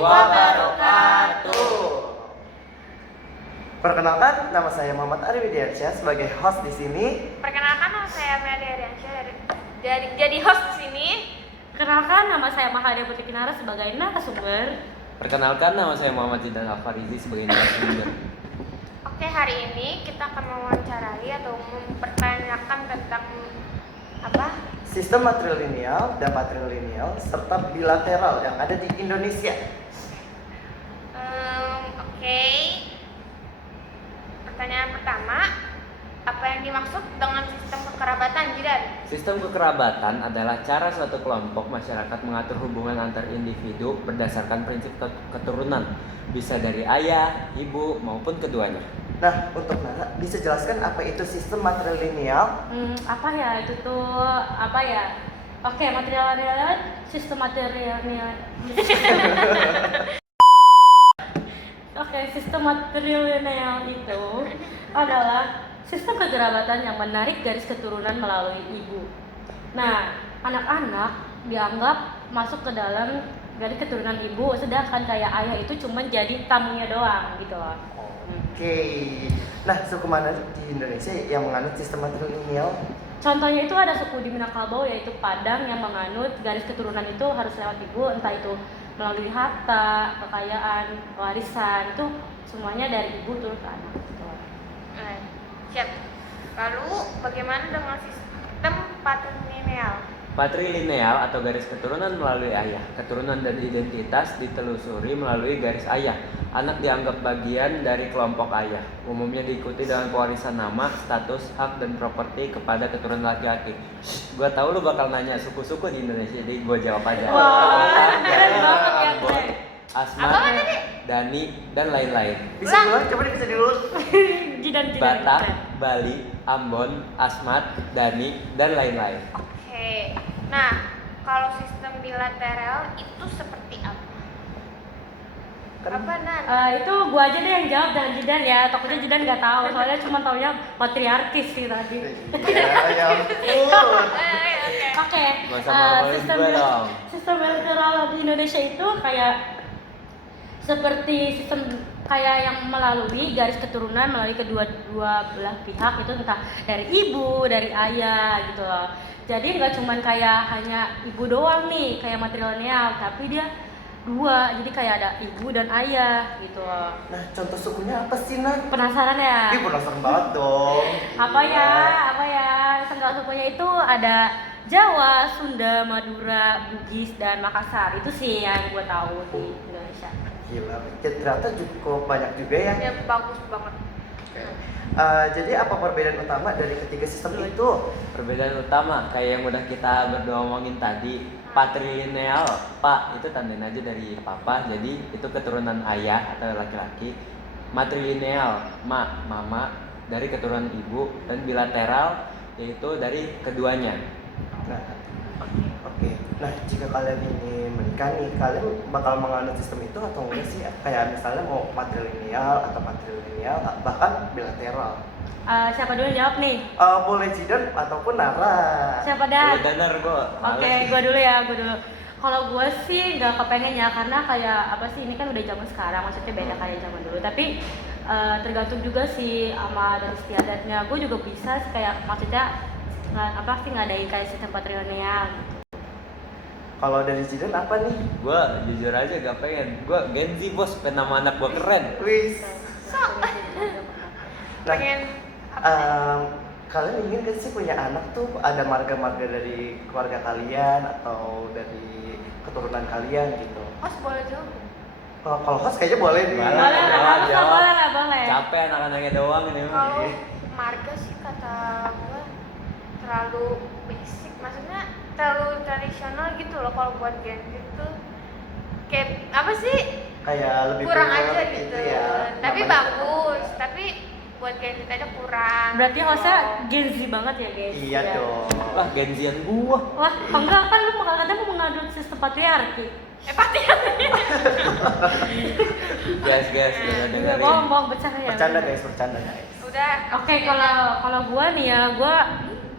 wabarakatuh. Perkenalkan, nama saya Muhammad Ari Widiansyah sebagai host di sini. Perkenalkan, nama saya Meli Ariansyah jadi host di sini. Perkenalkan, nama saya Mahadea Putri Kinara sebagai narasumber. Perkenalkan, nama saya Muhammad Zidan Al-Farizi sebagai narasumber. Oke, hari ini kita akan mewawancarai atau mempertanyakan tentang apa? Sistem matrilineal dan patrilineal serta bilateral yang ada di Indonesia. Oke. Pertanyaan pertama, apa yang dimaksud dengan sistem kekerabatan, Jidan? Sistem kekerabatan adalah cara suatu kelompok masyarakat mengatur hubungan antar individu berdasarkan prinsip keturunan, bisa dari ayah, ibu, maupun keduanya. Nah, untuk Nara, bisa jelaskan apa itu sistem matrilineal? Apa ya itu tuh apa ya? Oke, matrilineal, sistem matrilineal. Oke, sistem matrilineal itu adalah sistem kekerabatan yang menarik garis keturunan melalui ibu. Nah, anak-anak dianggap masuk ke dalam garis keturunan ibu, sedangkan kayak ayah itu cuma jadi tamunya doang gitu loh. Oke. Nah, suku mana di Indonesia yang menganut sistem matrilineal? Contohnya itu ada suku di Minangkabau yaitu Padang yang menganut garis keturunan itu harus lewat ibu, entah itu melalui harta, kekayaan, warisan, itu semuanya dari ibu turun ke anak gitu. Siap. Lalu bagaimana dengan sistem patrilineal? Patrilineal atau garis keturunan melalui ayah. Keturunan dan identitas ditelusuri melalui garis ayah. Anak dianggap bagian dari kelompok ayah. Umumnya diikuti dengan pewarisan nama, status, hak, dan properti kepada keturunan laki-laki. Gua tahu lu bakal nanya suku-suku di Indonesia, jadi gua jawab aja. Wah, keren banget ya, Ambon, Bre. Asmat, Apa tadi? Dani, dan lain-lain. Bisa diulang? Coba bisa diulang. Jidan. Batak, Bali, Ambon, Asmat, Dani, dan lain-lain. Oke. Nah, kalau sistem bilateral itu seperti apa? Apa Nan? Itu gua aja deh yang jawab, jangan Jidan ya. Takutnya Jidan nggak tahu, soalnya cuma taunya patriarkis sih tadi. Ya ampun. Oke, Gak usah malu-maluin gue dong. sistem bilateral di Indonesia itu kayak seperti sistem kayak yang melalui garis keturunan melalui kedua belah pihak itu entah dari ibu, dari ayah gitu loh. Jadi nggak cuman kayak hanya ibu doang nih kayak matrilineal, tapi dia dua, jadi kayak ada ibu dan ayah gitu loh. Nah, contoh sukunya apa sih, Nan? Penasaran ya? Ih, penasaran banget dong. Apa ya? Tanggal sukunya itu ada Jawa, Sunda, Madura, Bugis, dan Makassar. Itu sih yang gue tahu di Indonesia. Gila, ternyata cukup banyak juga ya. Ya bagus banget. Jadi apa perbedaan utama dari ketiga sistem itu? Perbedaan utama kayak yang udah kita berdua omongin tadi. Patrilineal, pak itu tandain aja dari papa, jadi itu keturunan ayah atau laki-laki. Matrilineal, mama dari keturunan ibu, dan bilateral yaitu dari keduanya. Nah, oke. Nah, jika kalian ingin menikah nih, kalian bakal menganut sistem itu atau enggak sih? Kayak misalnya mau matrilineal atau patrilineal, bahkan bilateral. Siapa dulu yang jawab nih? Boleh Jidan ataupun Nara. Siapa dah? Udah denger gue. Oke, gue dulu ya, Kalau gue sih nggak kepengen ya, karena kayak apa sih, ini kan udah zaman sekarang, maksudnya beda kayak zaman dulu. Tapi tergantung juga sih sama dari istiadatnya. Gue juga bisa sih kayak maksudnya ngadain kayak sistem patrilineal gitu. Kalau dari Jidan apa nih? Gue jujur aja gak pengen. Gue Gen Z bos, pengen nama anak gue keren. Wis. Nah, Pengen kalian ingin gak sih punya anak tuh ada marga-marga dari keluarga kalian atau dari keturunan kalian gitu? Mas boleh jawab? Kalau host kayaknya boleh nih. Boleh nggak boleh? Capek anak-anaknya doang ini. Kalau marga sih kata gue terlalu basic, maksudnya terlalu tradisional gitu loh. Kalau buat Gen Z tuh kayak apa sih? Kayak lebih Kurang prefer aja gitu. ya. Tapi Namanya- bagus, tapi buat Gen Z aja kurang. Berarti hostnya Gen Z banget ya guys? Iya Ya. dong. Lah Gen Z-an gua. Wah, enggak kan lu katanya mau mengadut sistem patriarki. Patriarki. Guys, jangan dengerin. Bohong bercanda ya. Bercanda guys. Udah. Oke, kalau gua nih ya,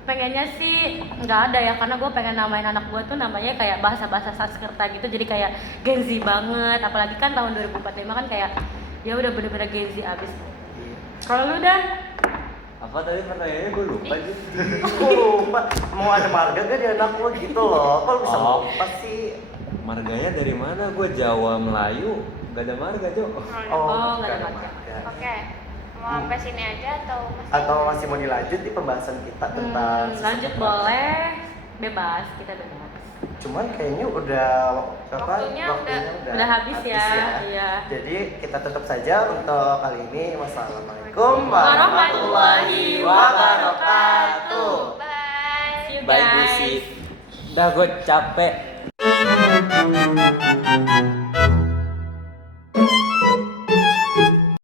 pengennya sih nggak ada ya, karena gue pengen namain anak gue tuh namanya kayak bahasa-bahasa Sanskerta gitu, jadi kayak Gen Z banget. Apalagi kan tahun 2045 kan kayak ya udah bener-bener Gen Z abis. Iya. Kalau lu Dan? Apa tadi pertanyaannya gue lupa aja. Aku lupa mau ada marga gak di anak lo gitu loh. Kok lu bisa Oh. lupa sih? Marganya dari mana? Gue Jawa Melayu, gak ada marga, Jo. Oh, nggak bukan ada marga. marga. Oke, mau sampai sini aja atau masih? Atau masih mau dilanjut di pembahasan kita tentang sistem Lanjut kepartaian? boleh, bebas, kita bebas. Cuman kayaknya udah Waktunya udah habis ya. Iya. Jadi kita tutup saja untuk kali ini. Wassalamualaikum Warahmatullahi wabarakatuh. Bye. See you Bye guys. Gusi. Dah gue capek.